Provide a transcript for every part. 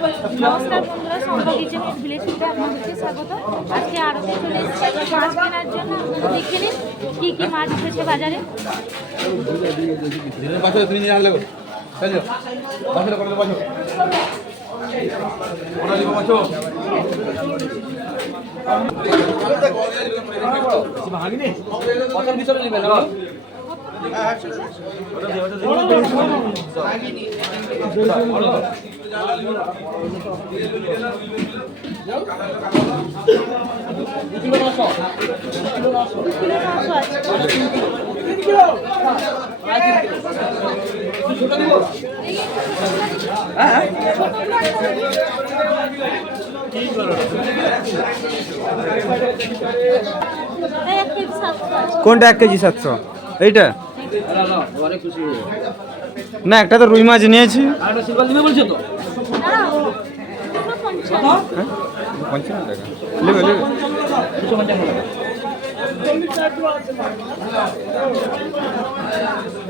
নমস্কার বন্ধুরা সম্ভব কিচেন ভিলেজ থেকে আপনাদেরকে স্বাগত। আজকে আড়তে চলে এসেছি মাছ কেনার জন্য আপনারা দেখে নিন, কী কী মাছ উঠেছে বাজারে। পাঁচশো কোনটা এক কেজি সাতশো? এইটা? অনেক খুশি হয়ে না একটা তো রুই মাছ নিয়েছি।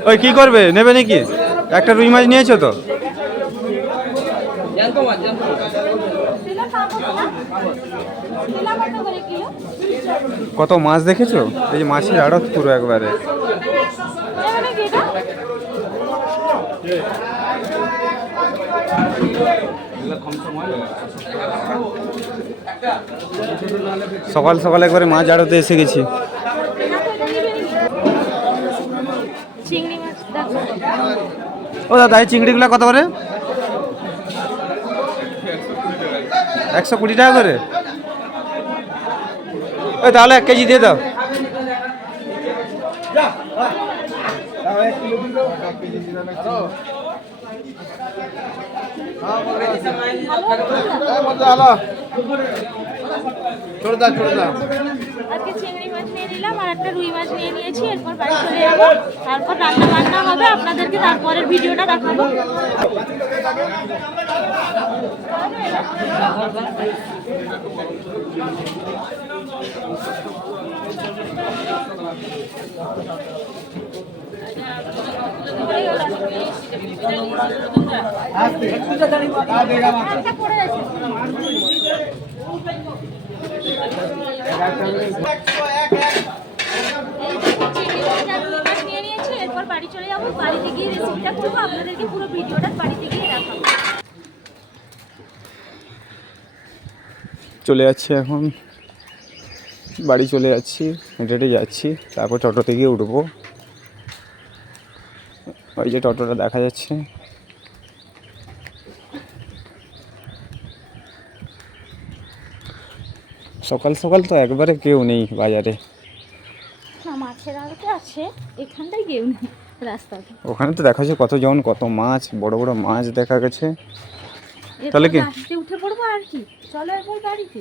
ওই কি করবে? নেবে নাকি? একটা রুই মাছ নিয়েছো তো? কত মাছ দেখেছ? এই যে মাছের আড়ত পুরো একবারে এখানে কি এটা? সকাল সকাল একবারে মাছ আড়তে এসে গেছি। ও দাদা এই চিংড়িগুলো কত করে? একশো কুড়ি টাকা করে? ওই তাহলে এক কেজি দিয়ে দাও। আজকে চিংড়ি মাছ নিয়ে নিলাম আর একটা রুই মাছ নিয়ে নিয়েছি, এরপর বাড়ি চলে যাব। তারপর রান্না বান্না হবে, আপনাদেরকে তারপরের ভিডিওটা দেখাবো। একটা পড়ে চলে যাচ্ছি এখন। বাড়ি চলে যাচ্ছি হেঁটে হেঁটে যাচ্ছি তারপর টোটোতে গিয়ে উঠবো। ওই যে টোটোটা দেখা যাচ্ছে। সকাল সকাল তো একবারে কেউ নেই বাজারে। মাছের আড়তে আছে কেউ নেই রাস্তাতে ওখানে তো দেখা যাচ্ছে কতজন কত মাছ বড় বড় মাছ দেখা গেছে। তাহলে কি? উঠে পড়ব আর কি? চলো বাড়িতে।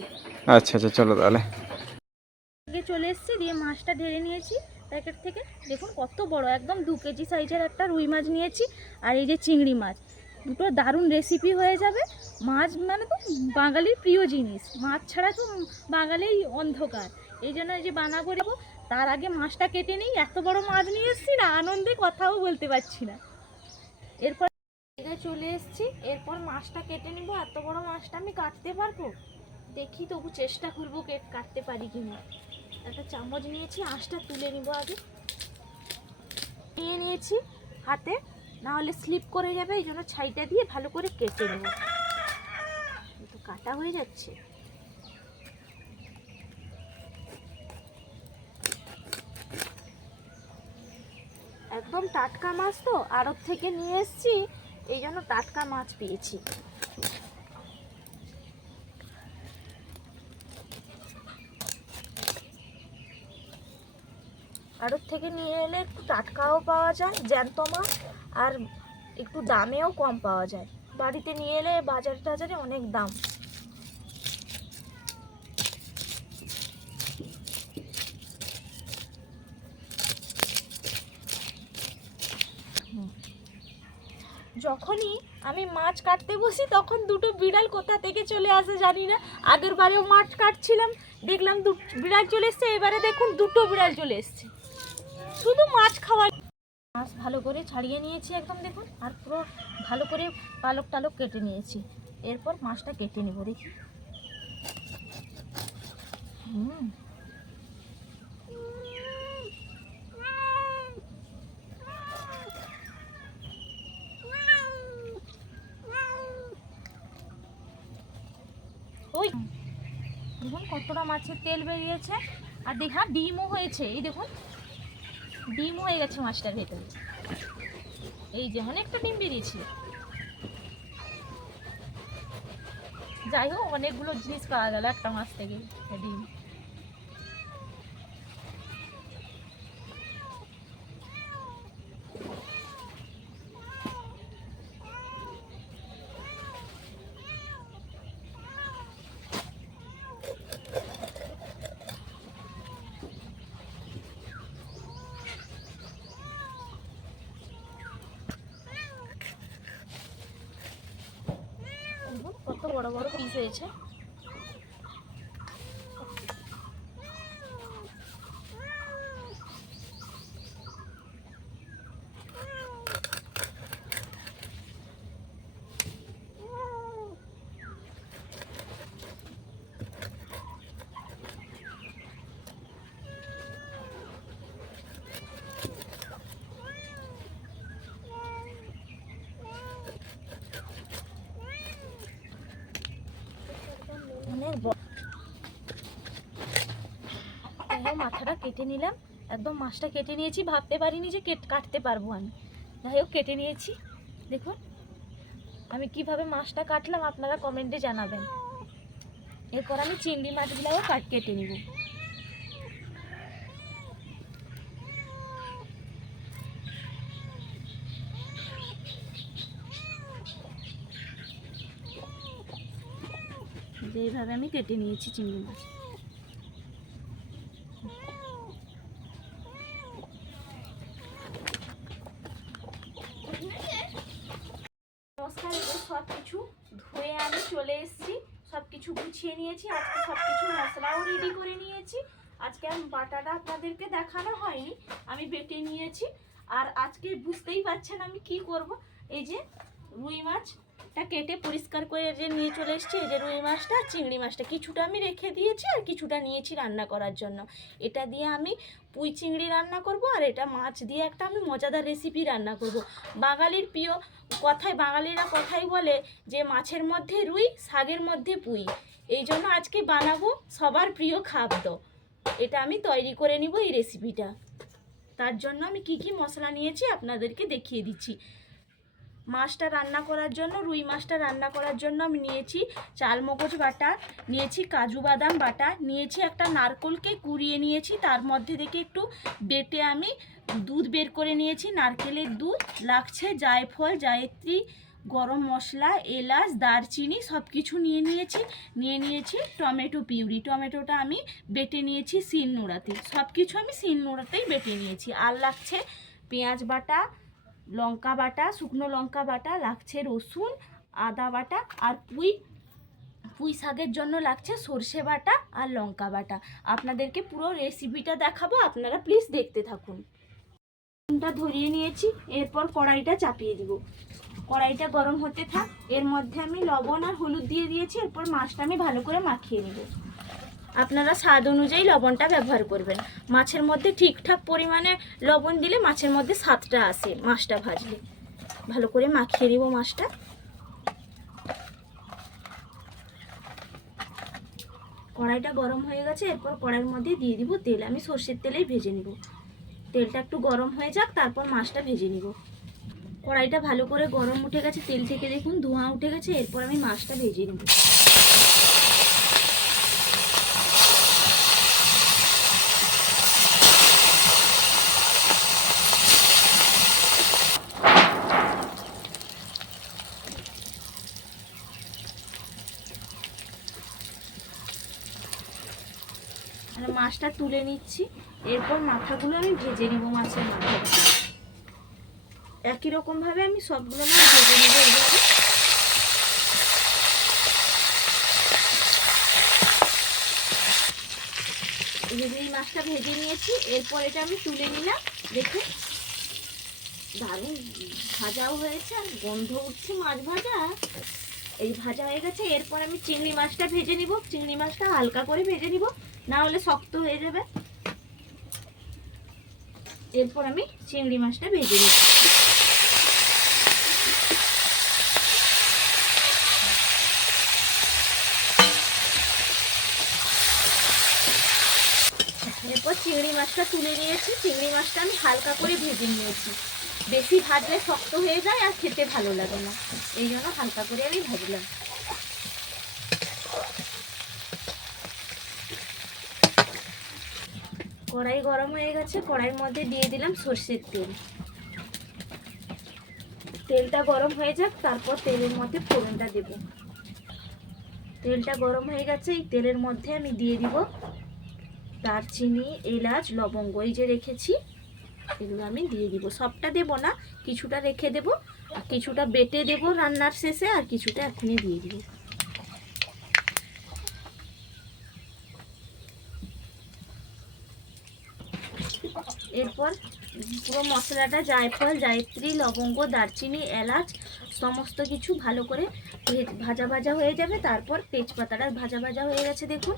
আচ্ছা আচ্ছা চলো তাহলে। চলে এসেছি দিয়ে মাছটা ঢেলে নিয়েছি। প্যাকেট থেকে, দেখুন কত বড়, একদম দু কেজি সাইজের একটা রুই মাছ নিয়েছি আর এই যে চিংড়ি মাছ। দুটো দারুণ রেসিপি হয়ে যাবে। মাছ মানে তো বাঙালির প্রিয় জিনিস। মাছ ছাড়া তো বাঙালির অন্ধকার। এই জন্য যে বানা করে যাব তার আগে মাছটা কেটে নিই। এত বড় মাছ নিয়ে এসেছি না, আনন্দে কথাও বলতে পারছি না। এরপর চলে এসেছি। এরপর মাছটা কেটে নিব। এত বড় মাছটা আমি কাটতে পারব? দেখি, তবু চেষ্টা করব কেট কাটতে পারি কিনা। একটা চামচ নিয়েছি আঁশটা তুলে নিব আগে। নিয়ে নিয়েছি হাতে না হলে স্লিপ করে যাবে, এই জন্য ছাইটা দিয়ে ভালো করে কেটে নেব। এই তো কাটা হয়ে যাচ্ছে। একদম টাটকা মাছ তো, আড়ত থেকে নিয়ে এসেছি, এই জন্য টাটকা মাছ পেয়েছি। ভারত থেকে নিয়ে এলে একটু টাটকাও পাওয়া যায়, জ্যান্ত মাছ, আর একটু দামেও কম পাওয়া যায়। বাড়িতে নিয়ে এলে বাজার টাজারে অনেক দাম। যখনই আমি মাছ কাটতে বসি, তখন দুটো বিড়াল কোথা থেকে চলে আসে জানি না। আগের বারেও মাছ কাটছিলাম, দেখলাম দু বিড়াল চলে এসছে, এবারে দেখুন দুটো বিড়াল চলে এসছে। শুধু মাছ খাওয়া মাছ ভালো করে ছাড়িয়ে নিয়েছি একদম, দেখুন, আর পুরো ভালো করে পালক টালক কেটে নিয়েছি। এরপর মাছটা কেটে নেব, দেখি। হুম। ওই, দেখুন কতটা মাছের তেল বেরিয়েছে। আর দেখা ডিমও হয়েছে। এই দেখুন ডিম হয়ে গেছে মাছটার ভেতরে। এই যে অনেকটা ডিম বেরিয়েছে। যাই হোক, অনেকগুলো জিনিস পাওয়া গেল একটা মাছ থেকে ডিম দেখুন কত বড় বড় পিস হয়েছে অনেক বড় দেখো মাথাটা কেটে নিলাম। একদম মাছটা কেটে নিয়েছি। ভাবতে পারিনি যে কেট কাটতে পারব আমি। যাই হোক, কেটে নিয়েছি। দেখুন, আমি কীভাবে মাছটা কাটলাম আপনারা কমেন্টে জানাবেন। এরপর আমি চিংড়ি মাছগুলোও কাট কেটে নিব। এইভাবে আমি কেটে নিয়েছি চিংড়ি মাছ নমস্কার এই যে সব কিছু ধুয়ে আমি চলে এসেছি সব কিছু গুছিয়ে নিয়েছি আজকে সব কিছু মশলাও রেডি করে নিয়েছি আজকে আমি বাটাটা আপনাদেরকে দেখানো হয়নি আমি বেটে নিয়েছি আর আজকে বুঝতেই পারছেন আমি কি করব। এই যে রুই মাছটা কেটে পরিষ্কার করে যে নিয়ে চলে এসেছি, এই যে রুই মাছটা, চিংড়ি মাছটা। কিছুটা আমি রেখে দিয়েছি আর কিছুটা নিয়েছি রান্না করার জন্য। এটা দিয়ে আমি পুঁই চিংড়ি রান্না করব আর এটা মাছ দিয়ে একটা আমি মজাদার রেসিপি রান্না করব। বাঙালির প্রিয় কথায়, বাঙালিরা কথাই বলে যে মাছের মধ্যে রুই, শাকের মধ্যে পুঁই। এই জন্য আজকে বানাবো সবার প্রিয় খাদ্য। এটা আমি তৈরি করে নিব এই রেসিপিটা তার জন্য আমি কি কি মশলা নিয়েছি আপনাদেরকে দেখিয়ে দিচ্ছি। মাছটা রান্না করার জন্য, রুই মাছটা রান্না করার জন্য আমি নিয়েছি চালমগজ বাটা, নিয়েছি কাজু বাদাম বাটা, নিয়েছি একটা নারকেলকে কুড়িয়ে নিয়েছি, তার মধ্যে থেকে একটু বেটে আমি দুধ বের করে নিয়েছি, নারকেলের দুধ, লাগছে জায়ফল, জায়ত্রী গরম মশলা, এলাচ, দারচিনি সব কিছু নিয়ে নিয়েছি নিয়ে নিয়েছি টমেটো পিউরি। টমেটোটা আমি বেটে নিয়েছি শিল নোড়াতে। সব কিছু আমি শিল নোড়াতেই বেটে নিয়েছি। আর লাগছে পেঁয়াজ বাটা, লঙ্কা বাটা, শুকনো লঙ্কা বাটা, লাগছে রসুন, আদা বাটা, আর পুঁই পুঁই শাকের জন্য লাগছে সর্ষে বাটা আর লঙ্কা বাটা। আপনাদেরকে পুরো রেসিপিটা দেখাবো, আপনারা প্লিজ দেখতে থাকুন। টা ধরিয়ে নিয়েছি, এরপর কড়াইটা চাপিয়ে দিব। কড়াইটা গরম হতে থাক, এর মধ্যে আমি লবণ আর হলুদ দিয়ে দিয়েছি, এরপর মাছটা আমি ভালো করে মাখিয়ে নেব। আপনারা স্বাদ অনুযায়ী লবণটা ব্যবহার করবেন। মাছের মধ্যে ঠিকঠাক পরিমাণে লবণ দিলে মাছের মধ্যে স্বাদটা আসে, মাছটা ভাজলে। ভালো করে মাখিয়ে নিব মাছটা। কড়াইটা গরম হয়ে গেছে, এরপর কড়াইয়ের মধ্যে দিয়ে দিব তেল। আমি সর্ষের তেলেই ভেজে নিব। তেলটা একটু গরম হয়ে যাক, তারপর মাছটা ভেজে নিব। কড়াইটা ভালো করে গরম উঠে গেছে, তেল থেকে দেখুন ধোঁয়া উঠে গেছে, এরপর আমি মাছটা ভেজে নেব। মাছটা তুলে নিচ্ছি। এরপর মাথাগুলো আমি ভেজে নিব মাছের মাথা একই রকম ভাবে আমি সবগুলো মাছ ভেজে নেব এইভাবে। এই মাছটা ভেজে নিয়েছি। এরপর এটা আমি তুলে নিলাম। দেখে দারুণ ভাজাও হয়েছে আর গন্ধ উঠছে মাছ ভাজা। এই ভাজা হয়ে গেছে। এরপর আমি চিংড়ি মাছটা ভেজে নিব। চিংড়ি মাছটা হালকা করে ভেজে নিব। না হলে শক্ত হয়ে যাবে। এরপর আমি চিংড়ি মাছটা ভেজে নিব এরপর চিংড়ি মাছটা তুলে নিয়েছি। চিংড়ি মাছটা আমি হালকা করে ভেজে নিয়েছি। বেশি ভাজলে শক্ত হয়ে যায় আর খেতে ভালো লাগে না। এই জন্য হালকা করে আমি ভাজলাম। কড়াই গরম হয়ে গেছে, কড়াইয়ের মধ্যে দিয়ে দিলাম সর্ষের তেল। তেলটা গরম হয়ে যাক, তারপর তেলের মধ্যে ফোড়নটা দেব। তেলটা গরম হয়ে গেছে, এই তেলের মধ্যে আমি দিয়ে দিব দারচিনি, এলাচ, লবঙ্গ, এই যে রেখেছি, এগুলো আমি দিয়ে দিব। সবটা দেব না, কিছুটা রেখে দেব, আর কিছুটা বেটে দেব রান্নার শেষে, আর কিছুটা এখনই দিয়ে দিব এরপর পুরো মশলাটা, জায়ফল, জায়ত্রী, লবঙ্গ, দারচিনি, এলাচ, সমস্ত কিছু ভালো করে ভাজা ভাজা হয়ে যাবে। তারপর তেজপাতাটা ভাজা ভাজা হয়ে গেছে দেখুন।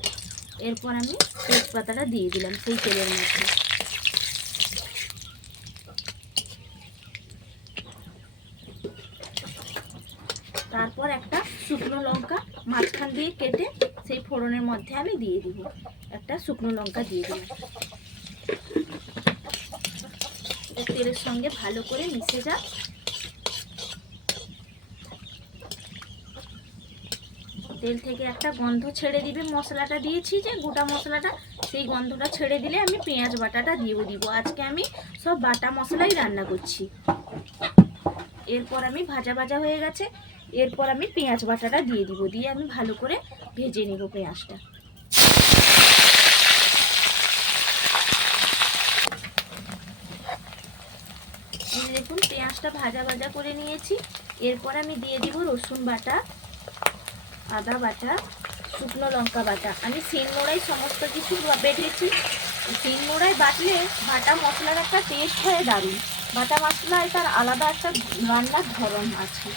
এরপর আমি তেজপাতাটা দিয়ে দিলাম সেই তেলের মধ্যে। তারপর একটা শুকনো লঙ্কা মাঝখান দিয়ে কেটে সেই ফোড়নের মধ্যে আমি দিয়ে দিব। একটা শুকনো লঙ্কা দিয়ে দিলাম এটা তেলের সঙ্গে ভালো করে মিশে যাক। তেল থেকে একটা গন্ধ ছেড়ে দিবে। মশলাটা দিয়েছি যে গোটা মশলাটা, সেই গন্ধটা ছেড়ে দিলে আমি পেঁয়াজ বাটাটা দিয়ে দিব। আজকে আমি সব বাটা মশলাই রান্না করছি। এরপর আমি ভাজা ভাজা হয়ে গেছে। এরপর আমি পেঁয়াজ বাটাটা দিয়ে দিব। দিয়ে আমি ভালো করে ভেজে নিব পেঁয়াজটা এই যে দেখুন, পেঁয়াজটা ভাজা ভাজা করে নিয়েছি। এরপর আমি দিয়ে দিব রসুন বাটা, আদা বাটা, শুকনো লঙ্কা বাটা। আমি শিলনোড়াই সমস্ত কিছু বেটেছি। শিলনোড়ায় বাটলে বাটা মশলার একটা টেস্ট হয় দারুণ। বাটা মশলায় তার আলাদা একটা রান্নার ধরন আছে।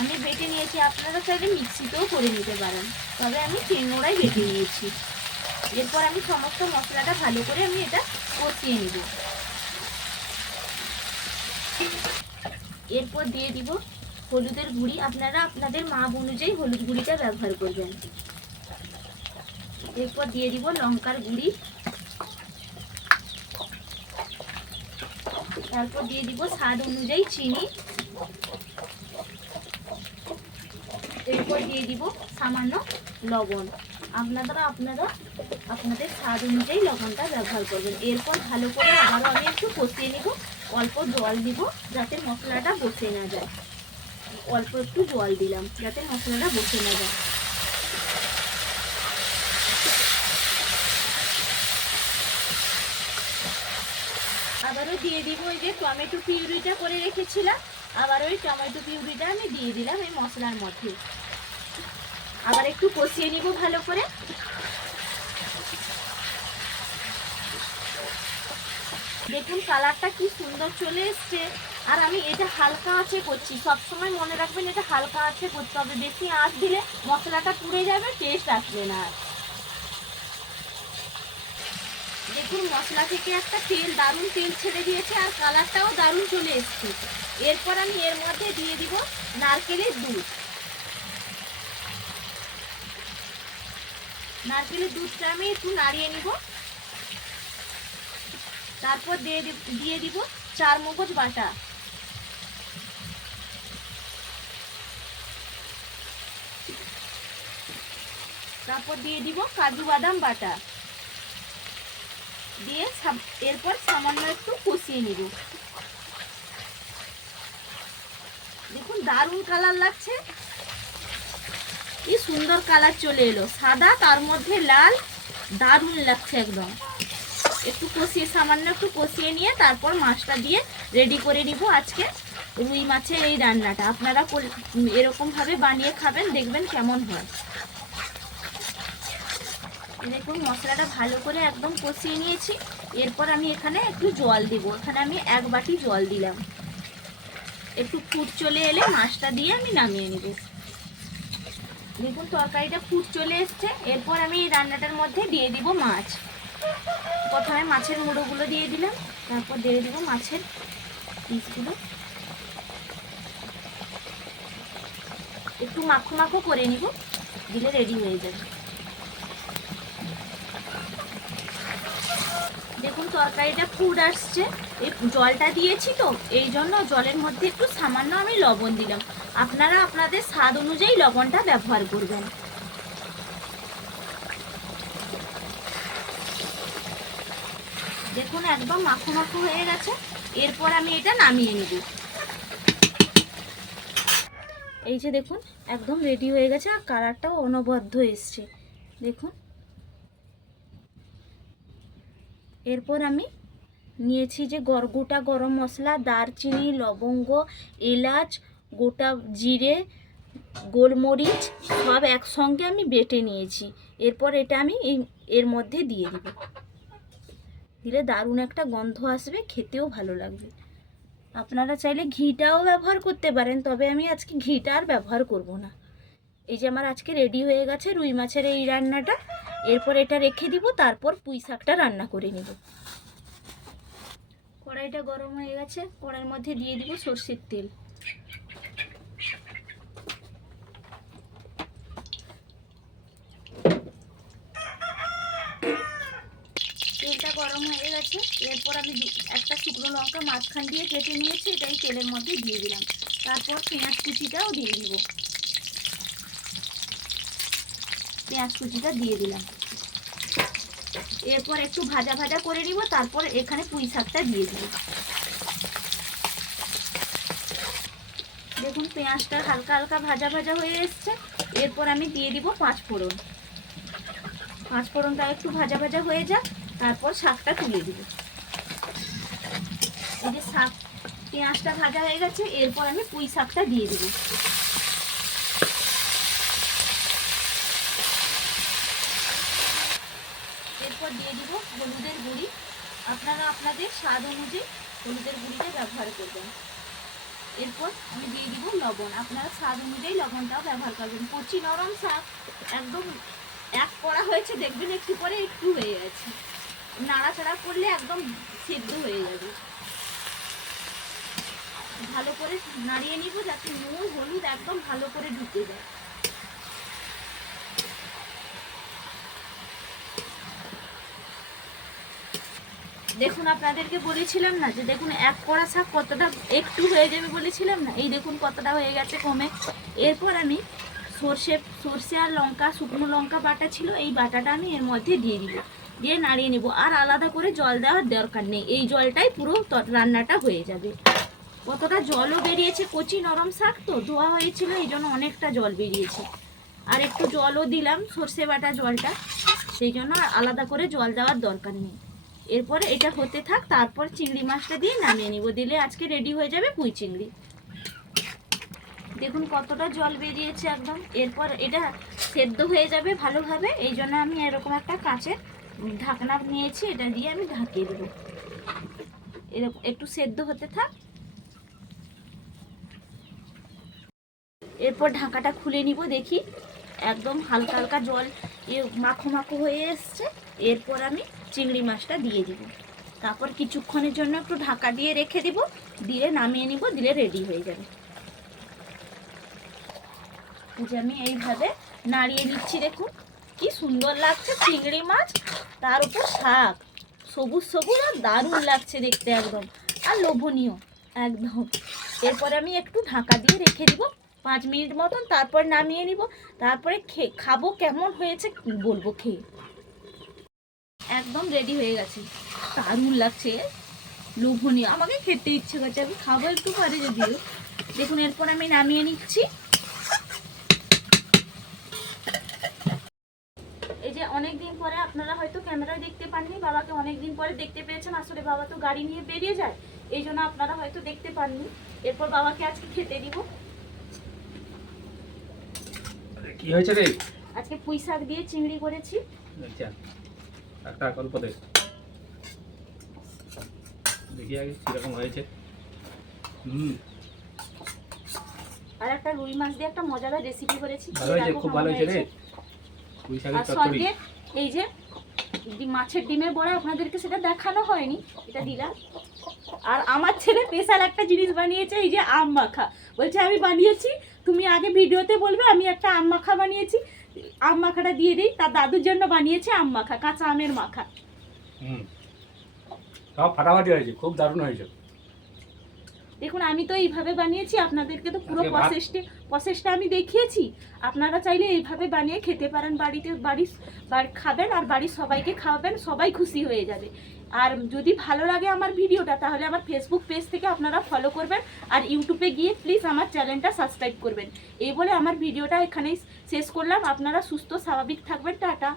আমি বেটে নিয়েছি, আপনারা চাইলে মিক্সিতেও করে নিতে পারেন। তবে আমি শিলনোড়াই বেটে নিয়েছি। এরপর আমি সমস্ত মশলাটা ভালো করে আমি এটা কষিয়ে নিব। এরপর দিয়ে দিব হলুদের গুঁড়ি। আপনারা আপনাদের মাপ অনুযায়ী হলুদ গুঁড়িটা ব্যবহার করবেন। এরপর দিয়ে দিব লঙ্কার গুঁড়ি। তারপর দিয়ে দিব স্বাদ অনুযায়ী চিনি। এরপর দিয়ে দিব সামান্য লবণ। আপনারা আপনারা আপনাদের স্বাদ অনুযায়ী লবণটা ব্যবহার করবেন। এরপর ভালো করে আবারও আমি একটু কষিয়ে নিব। অল্প জল দিব যাতে মশলাটা বসে না যায়। অল্প একটু জল দিলাম যাতে মশলাটা বসে না যায়। আবারও দিয়ে দিব ওই যে টমেটো পিউরিটা করে রেখেছিলাম। আবার ওই টমেটো পিউরিটা আমি দিয়ে দিলাম এই মশলার মধ্যে। আবার একটু কষিয়ে নিব ভালো করে। দেখুন কালারটা কি সুন্দর চলে এসছে। আর আমি এটা হালকা আঁচে করছি। সব সময় মনে রাখবেন এটা হালকা আঁচে করতে হবে। বেশি আঁচ দিলে মশলাটা পুড়ে যাবে টেস্ট আসবে না আর। দেখুন মশলা থেকে একটা তেল, দারুণ তেল ছেড়ে দিয়েছে আর কালারটাও দারুণ চলে এসছে। এরপর আমি এর মধ্যে দিয়ে দিব নারকেলের দুধ। নারকেলের দুধটা আমি একটু নাড়িয়ে নিব। তারপর দিয়ে দিয়ে দিব চার মগজ বাটা। তারপর দিয়ে দিব কাজু বাদাম বাটা। দিয়ে এরপর সামান্য একটু কষিয়ে নিব। দেখুন দারুণ কালার লাগছে। কি সুন্দর কালার চলে এলো। সাদা, তার মধ্যে লাল, দারুণ লাগছে একদম। একটু কষিয়ে, সামান্য একটু কষিয়ে নিয়ে তারপর মাছটা দিয়ে রেডি করে নিব আজকে রুই মাছের এই রান্নাটা। আপনারা এরকমভাবে বানিয়ে খাবেন, দেখবেন কেমন হয়। দেখুন, মশলাটা ভালো করে একদম কষিয়ে নিয়েছি। এরপর আমি এখানে একটু জল দিব। এখানে আমি এক বাটি জল দিলাম। একটু ফুট চলে এলে মাছটা দিয়ে আমি নামিয়ে নিব। দেখুন, তরকারিটা ফুট চলে এসছে। এরপর আমি এই রান্নাটার মধ্যে দিয়ে দিব মাছ। প্রথমে মাছের মুড়োগুলো দিয়ে দিলাম, তারপর দিয়ে দিব মাছের পিসগুলো। একটু মাখো মাখো করে নিব, দিলে রেডি হয়ে যাবে। দেখুন তরকারিটা ফুড আসছে, এই জলটা দিয়েছি তো, এই জন্য জলের মধ্যে একটু সামান্য আমি লবণ দিলাম। আপনারা আপনাদের স্বাদ অনুযায়ী লবণটা ব্যবহার করবেন। দেখুন, একদম মাখো মাখো হয়ে গেছে। এরপর আমি এটা নামিয়ে নিব। এই যে দেখুন, একদম রেডি হয়ে গেছে আর কালারটাও অনবদ্য এসছে। দেখুন। এরপর আমি নিয়েছি যে গোটা গরম মশলা, দারচিনি, লবঙ্গ, এলাচ, গোটা জিরে, গোলমরিচ, সব একসঙ্গে আমি বেটে নিয়েছি। এরপর এটা আমি এই, এর মধ্যে দিয়ে দিব। দিলে দারুণ একটা গন্ধ আসবে, খেতেও ভালো লাগবে। আপনারা চাইলে ঘিটাও ব্যবহার করতে পারেন, তবে আমি আজকে ঘিটা আর ব্যবহার করব না। এই যে আমার আজকে রেডি হয়ে গেছে রুই মাছের এই রান্নাটা, এরপর এটা রেখে দিব, তারপর পুঁই শাকটা রান্না করে নিব। কড়াইটা গরম হয়ে গেছে, কড়াইয়ের মধ্যে দিয়ে দিব সর্ষের তেল তেলটা গরম হয়ে গেছে, এরপর আমি একটা শুকনো লঙ্কা মাঝখান দিয়ে কেটে নিয়েছি, এটাই তেলের মধ্যে দিয়ে দিলাম। তারপর পেঁয়াজ কুচিটাও দিয়ে দিব। পেঁয়াজ কুচিটা দিয়ে দিলাম। এরপর একটু ভাজা ভাজা করে নিব, তারপর এখানে পুঁই শাকটা দিয়ে দিব। দেখুন, পেঁয়াজটা হালকা হালকা ভাজা ভাজা হয়ে এসছে। এরপর আমি দিয়ে দিব পাঁচ ফোড়ন পাঁচ ফোড়নটা একটু ভাজা ভাজা হয়ে যাক। তারপর শাকটা তুলে দিব। এই যে শাক, পেঁয়াজটা ভাজা হয়ে গেছে, এরপর আমি পুঁই শাকটা দিয়ে দিব। এরপর দিয়ে দিব হলুদের গুঁড়ি। আপনারা আপনাদের স্বাদ অনুযায়ী হলুদের গুঁড়িটা ব্যবহার করবেন। এরপর আমি দিয়ে দিব লবণ। আপনারা স্বাদ অনুযায়ী লবণটাও ব্যবহার করবেন। কচি নরম শাক, একদম এক করা হয়েছে, দেখবেন একটু পরে একটু হয়ে গেছে। নাড়াচাড়া করলে একদম সেদ্ধ হয়ে যাবে। ভালো করে নাড়িয়ে নিব যাতে নুন, হলুদ একদম ভালো করে ঢুকে যায়। দেখুন, আপনাদেরকে বলেছিলাম না যে দেখুন, এক কড়া শাক কতটা একটু হয়ে যাবে বলেছিলাম না? এই দেখুন কতটা হয়ে গেছে কমে। এরপর আমি সর্ষে সর্ষে আর লঙ্কা, শুকনো লঙ্কা বাটা ছিল, এই বাটাটা আমি এর মধ্যে দিয়ে দিব দিয়ে নাড়িয়ে নেব। আর আলাদা করে জল দেওয়ার দরকার নেই। এই জলটাই পুরো রান্নাটা হয়ে যাবে। কতটা জলও বেরিয়েছে। কচি নরম শাক তো, ধোয়া হয়েছিল, এই জন্য অনেকটা জল বেরিয়েছে। আর একটু জলও দিলাম, সর্ষে বাটা জলটা। সেই জন্য আলাদা করে জল দেওয়ার দরকার নেই। এরপরে এটা হতে থাক, তারপর চিংড়ি মাছটা দিয়ে নামিয়ে নিব। দিলে আজকে রেডি হয়ে যাবে পুঁই চিংড়ি। দেখুন কতটা জল বেরিয়েছে একদম। এরপর এটা সেদ্ধ হয়ে যাবে ভালোভাবে। এই জন্য আমি এরকম একটা কাঁচের ঢাকনা নিয়েছি, এটা দিয়ে আমি ঢাকিয়ে দেবো। এরকম, একটু সেদ্ধ হতে থাক। এরপর ঢাকাটা খুলে নিব, দেখি। একদম হালকা হালকা জল মাখো মাখো হয়ে এসছে। এরপর আমি চিংড়ি মাছটা দিয়ে দিব। তারপর কিছুক্ষণের জন্য একটু ঢাকা দিয়ে রেখে দিব। দিয়ে নামিয়ে নিব, দিলে রেডি হয়ে যাবে। যে আমি এইভাবে নাড়িয়ে দিচ্ছি, দেখুন। কি সুন্দর লাগছে চিংড়ি মাছ, তার উপর শাক। সবুজ সবুজ আর দারুণ লাগছে দেখতে একদম। আর লোভনীয়, একদম। এরপরে আমি একটু ঢাকা দিয়ে রেখে দিব, পাঁচ মিনিট মতন তারপর নামিয়ে নিব। তারপরে খাব কেমন হয়েছে বলব খেয়ে। একদম রেডি হয়ে গেছে। দারুণ লাগছে। লোভনীয়। আমাকে খেতে ইচ্ছে করছে, আমি খাব একটু পরে যদিও। দেখুন, এরপর আমি নামিয়ে নিচ্ছি এই যে অনেক দিন পরে আপনারা হয়তো ক্যামেরায় দেখতে পাননি বাবাকে অনেক দিন পরে দেখতে পেয়েছেন। আসলে বাবা তো গাড়ি নিয়ে বেরিয়ে যায় এই জন্য আপনারা হয়তো দেখতে পাননি। এরপর বাবাকে আজকে খেতে দিব। কি হয়েছে রে? আজকে পুঁই শাক দিয়ে চিংড়ি করেছি। আচ্ছা একটা গল্প দেখি আগে কীরকম হয়েছে। হুম। আর একটা রুই মাছ দিয়ে একটা মজাদার রেসিপি করেছি। ভালো হয়েছে খুব ভালো হয়েছে রে। পুঁই শাকের চচ্চড়ি। এই যে মাছের ডিমের বড়া আপনাদেরকে সেটা দেখানো হয়নি, এটা দিলাম। আর আমার ছেলে স্পেশাল একটা জিনিস বানিয়েছে, এই যে আম মাখা। বলছে, আমি বানিয়েছি, তুমি আগে ভিডিওতে বলবে, আমি একটা আম মাখা বানিয়েছি। আম মাখাটা দিয়ে দিই। তার দাদুর জন্য বানিয়েছে আম মাখা, কাঁচা আমের মাখা। হুম। ফাটাফাটি হয়েছে, খুব দারুণ হয়েছে। দেখুন আমি তো এইভাবে বানিয়েছি আপনাদেরকে তো পুরো প্রসেসটা প্রসেসটা আমি দেখিয়েছি। আপনারা চাইলে এইভাবে বানিয়ে খেতে পারেন বাড়িতে বাড়ি বাড়ি খাবেন আর বাড়ির সবাইকে খাওয়াবেন সবাই খুশি হয়ে যাবে। আর যদি ভালো লাগে আমার ভিডিওটা তাহলে আমার ফেসবুক পেজ থেকে আপনারা ফলো করবেন আর ইউটিউবে গিয়ে প্লিজ আমার চ্যানেলটা সাবস্ক্রাইব করবেন। এই বলে আমার ভিডিওটা এখানেই শেষ করলাম। আপনারা সুস্থ স্বাভাবিক থাকবেন। টাটা।